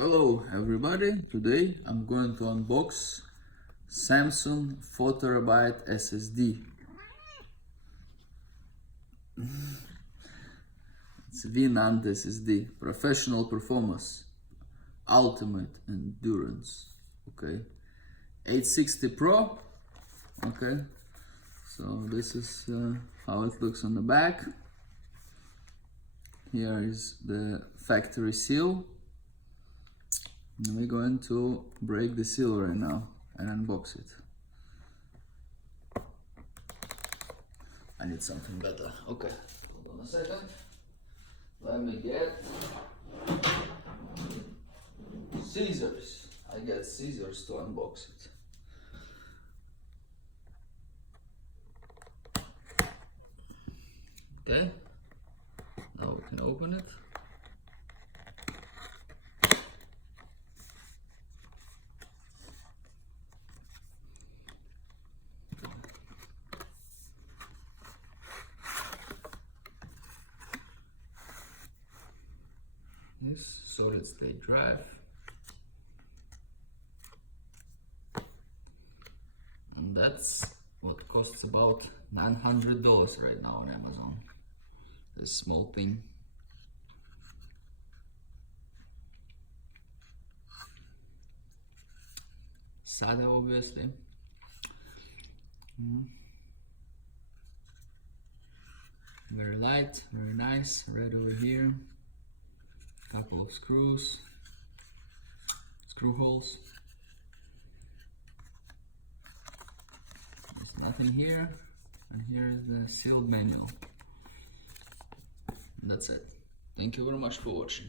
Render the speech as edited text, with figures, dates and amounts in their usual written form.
Hello everybody, today I'm going to unbox Samsung 4TB SSD. It's V-NAND SSD, professional performance, ultimate endurance, okay. 860 Pro, okay. So this is how it looks on the back. Here is the factory seal. And we're going to break the seal right now and unbox it. I need something better. Okay, hold on a second. Let me get scissors. I get scissors to unbox it. Okay, now we can open it. This solid state drive, and that's what costs about $900 right now on Amazon. This small thing. SATA, obviously. Very light, very nice. Right over here. Couple of screws, screw holes. There's nothing here, and here is the sealed manual. And that's it. Thank you very much for watching.